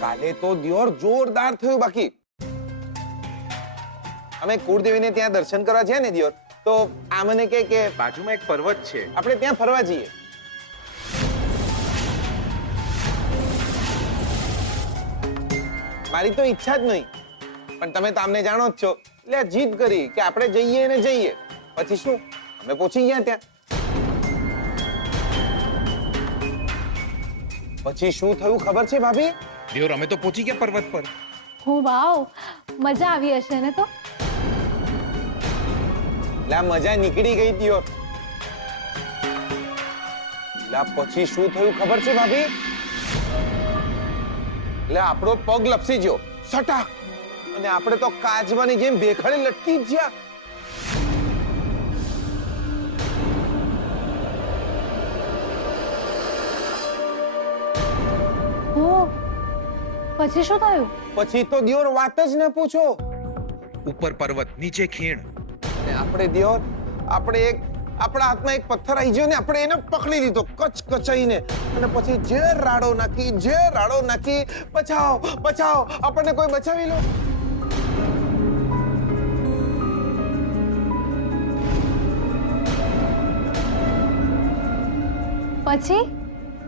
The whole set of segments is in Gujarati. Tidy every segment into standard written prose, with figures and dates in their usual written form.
કાલે તો દિયોર જોરદાર થયું. બાકી અમે કુળદેવીને ત્યાં દર્શન કરવા ગયા ને દિયોર, તો આ મને કહે કે બાજુમાં એક પર્વત છે, આપણે ત્યાં ફરવા જઈએ. મારી તો ઈચ્છા જ નહીં, પણ તમે તો આમને જાણો જ છો, એટલે જીદ કરી કે આપણે જઈએ ને જઈએ. પછી શું, અમે પહોંચી ગયા ત્યાં. પછી શું થયું ખબર છે ભાભી? દેવર અમે તો પહોંચી ગયા પર્વત પર. ઓ વાવ, મજા આવી હશે ને? તો લા મજા નીકળી ગઈ દિયોર. લા પછી શું થયું ખબર છે ભાભી? લે આપણો પગ લપસી ગયો સટાક, અને આપણે તો કાચવાની જેમ ભેખડે લટકી જ ગયા. ઓ, પછી શું થયું? પછી તો દિયોર વાત જ ન પૂછો. ઉપર પર્વત, નીચે ખીણ. અને આપણે દિયોર, આપણે એક આપણા હાથમાં એક પથ્થર આવી ગયો ને આપણે એને પકડી લીધો કચ કચાઈને, અને પછી જે રાડો નાખી બચાવો બચાવો, આપણને કોઈ બચાવી લો.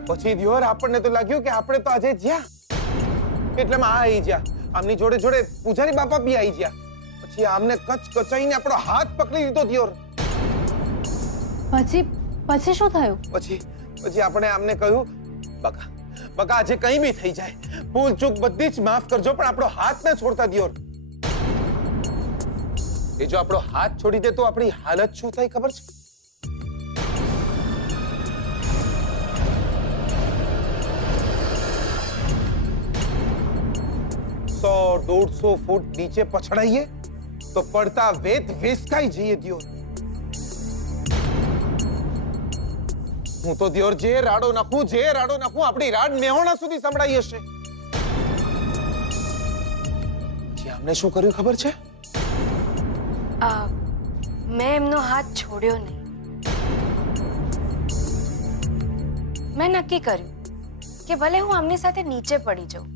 પછી દિયોર આપણને તો લાગ્યું કે આપણે તો આજે જ્યાં, એટલામાં આ આવી ગયા. આમની જોડે જોડે પૂજારી બાપા બી આવી ગયા. પછી આમને કચ કચાઈને આપણો હાથ પકડી લીધો દિયોર. પછી શું થયું? પછી આપણે આમને કહ્યું, બકા આજે કંઈ બી થઈ જાય, ભૂલ ચૂક બધી જ માફ કરજો, પણ આપણો હાથ ન છોડતા દિયોર. એ જો આપણો હાથ છોડી દે તો આપણી હાલત શું થાય ખબર છે? 100-150 ફૂટ નીચે પછડાઈએ તો પડતા વેત વેસકાઈ જઈએ દિયોર. હું તો દિયોર જે રાડો નાખું આપણી રાડ મેહોણા સુધી સંભળાઈ હશે. આમને શું કર્યું ખબર છે? મેં એમનો હાથ છોડ્યો નહીં. મેં નક્કી કર્યું કે ભલે હું આમની સાથે નીચે પડી જાઉં,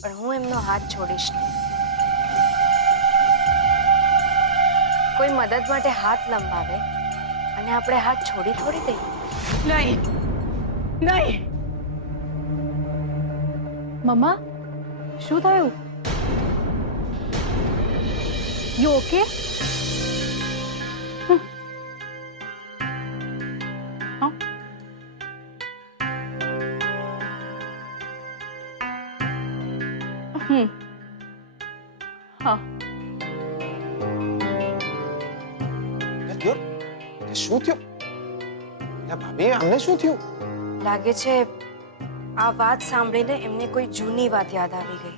પણ હું એમનો હાથ છોડીશ નહીં. કોઈ મદદ માટે હાથ લંબાવે અને આપણે હાથ છોડી થોડી દઈએ. નહીં. મમ્મા, શું થયું? You okay? હા. દિયોર, શું થયું? ભાભી આમને શું થયું? લાગે છે આ વાત સાંભળીને એમને કોઈ જૂની વાત યાદ આવી ગઈ.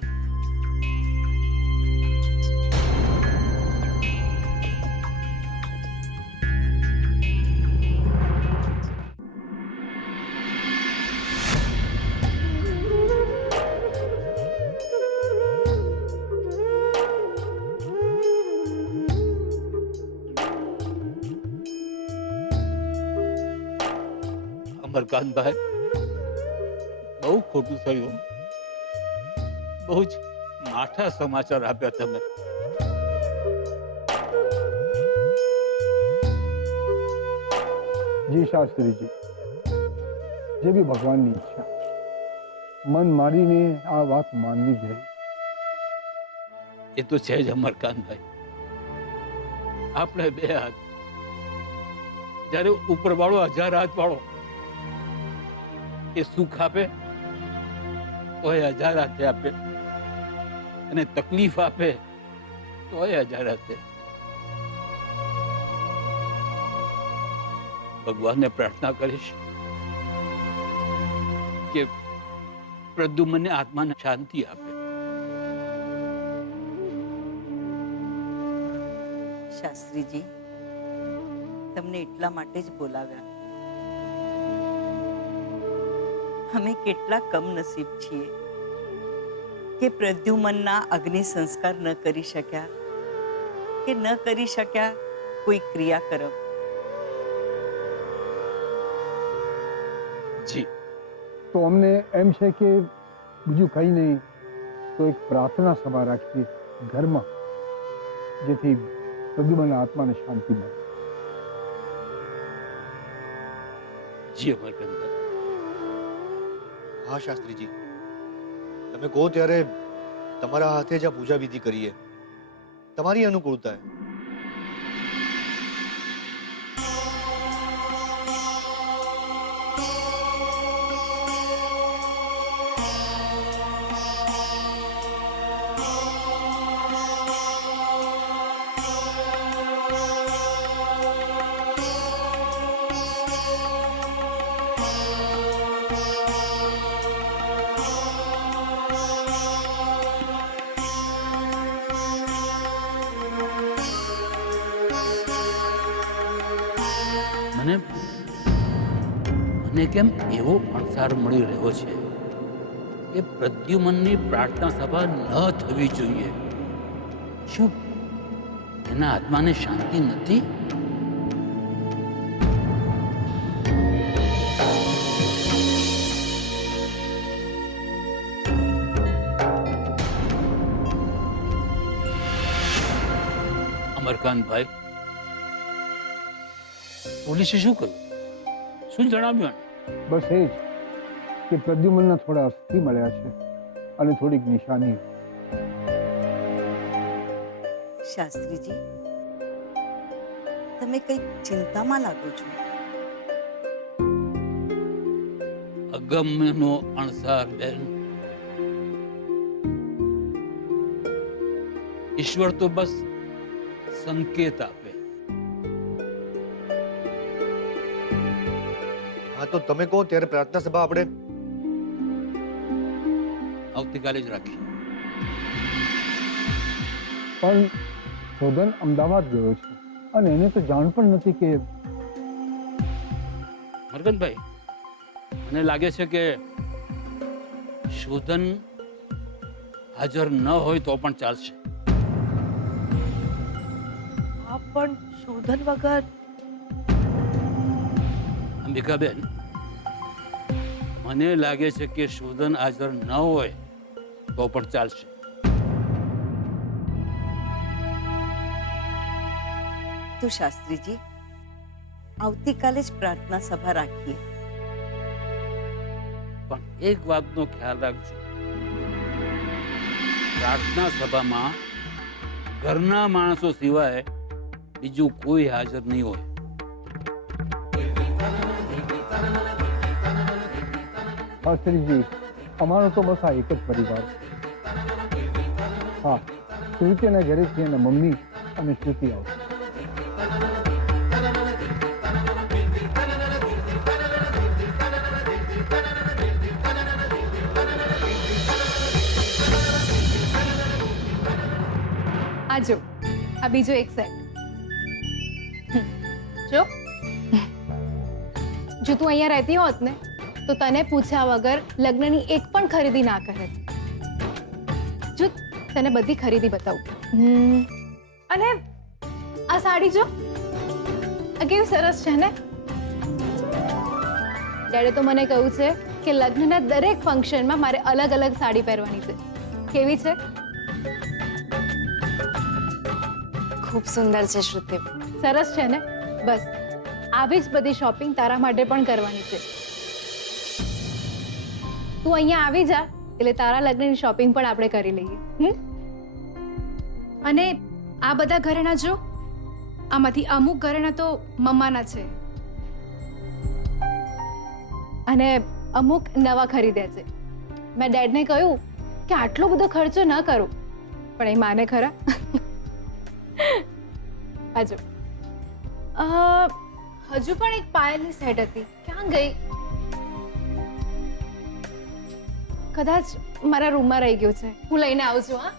અમરકાંતભાઈ, બહુ ખોટું થયું. બહુ જ માઠા સમાચાર આપ્યા તમે. જી શાસ્ત્રીજી, જે બી ભગવાનની ઈચ્છા, મન મારીને આ વાત માનવી જ રહી. એ તો છે જ અમરકાંતભાઈ. આપણે બે હાથ, જ્યારે ઉપરવાળો 1000 હાથ વાળો એ સુખ આપે તો એ 1000 હાથે આપે, અને તકલીફ આપે તો એ 1000 હાથે. ભગવાનને પ્રાર્થના કરીશ કે પ્રદ્યુમ્નને આત્માને શાંતિ આપે. શાસ્ત્રીજી, તમને એટલા માટે જ બોલાવ્યા. અમે કેટલા કમનસીબ છીએ કે પ્રદ્યુમ્નના અગ્નિ સંસ્કાર ન કરી શક્યા, કે ન કરી શક્યા કોઈ ક્રિયાકર્મ. જી, તો અમને એમ છે કે બીજું કંઈ નહીં તો એક પ્રાર્થના સભા રાખીએ ઘરમાં, જેથી પ્રદ્યુમનના આત્માને શાંતિ મળે. જી અમરકંદભાઈ. હા શાસ્ત્રીજી, તમે કહો ત્યારે તમારા હાથે જ આ પૂજા વિધિ કરીએ, તમારી અનુકૂળતા. મને મને કેમ એવો અણસાર મળી રહ્યો છે કે પ્રદ્યુમનની પ્રાર્થના સભા ન થવી જોઈએ. શું એના આત્માને શાંતિ નથી? અમરકાંતભાઈ, પોલીસે શું કહ્યું? શું જણાવ્યું? બસ એ જ કે પ્રદ્યુમનના થોડા અસ્થિ મળ્યા છે અને થોડીક નિશાની. શાસ્ત્રીજી, તમે કંઈક ચિંતામાં લાગો છો. અગમ્યનો અણસાર બેન. ઈશ્વર તો બસ સંકેત આપે. હા તો તમે કહો ત્યારે પ્રાર્થના સભા આપણે આવતીકાલે જ રાખી. પણ શોધન અમદાવાદ ગયો છે અને એને તો જાણ પણ નથી કે. મરકનભાઈ, મને લાગે છે કે શોધન હાજર ન હોય તો પણ ચાલશે. પણ શોધન વગર અંબિકાબેન, મને લાગે છે કે શોધન હાજર ન હોય તો પણ ચાલશે. તો શાસ્ત્રીજી, આવતીકાલે જ પ્રાર્થના સભા રાખીએ. પણ એક વાતનો ખ્યાલ રાખજો, પ્રાર્થના સભામાં ઘરના માણસો સિવાય બીજું કોઈ હાજર નહીં હોય. શાસ્ત્રીજી, અમારો તો બસ આ એક જ પરિવાર. હા, શ્રુતિના ઘરેથી એના મમ્મી અને શ્રુતિ આવશે. આ જો, આ બીજો એક સેટ. જો જો તું અહીંયા રહેતી હોત ને તો તને પૂછ્યા વગર લગ્નની એક પણ ખરીદી ના કરે. જો તને બધી ખરીદી બતાવું. અને આ સાડી જો, આ કેવી સરસ છે ને. ડેડે તો મને કહ્યું છે કે લગ્નના દરેક ફંક્શનમાં મારે અલગ અલગ સાડી પહેરવાની છે. કેવી છે? ખૂબ સુંદર છે શ્રુતિ. સરસ છે ને. બસ આવી જ બધી શોપિંગ તારા માટે પણ કરવાની છે. તું અહીંયા આવી જા એટલે તારા લગ્નની શોપિંગ પણ આપણે કરી લઈએ. અને આ બધા ઘરેણા જો, આમાંથી અમુક ઘરેણા તો મમ્માના છે અને અમુક નવા ખરીદ્યા છે. મેં ડેડને કહ્યું કે આટલો બધો ખર્ચો ન કરું, પણ એ માને ખરા. આજો, હજુ પણ એક પાયલની સેટ હતી, ક્યાં ગઈ? કદાચ મારા રૂમમાં રહી ગયું છે. હું લઈને આવું છું. હા.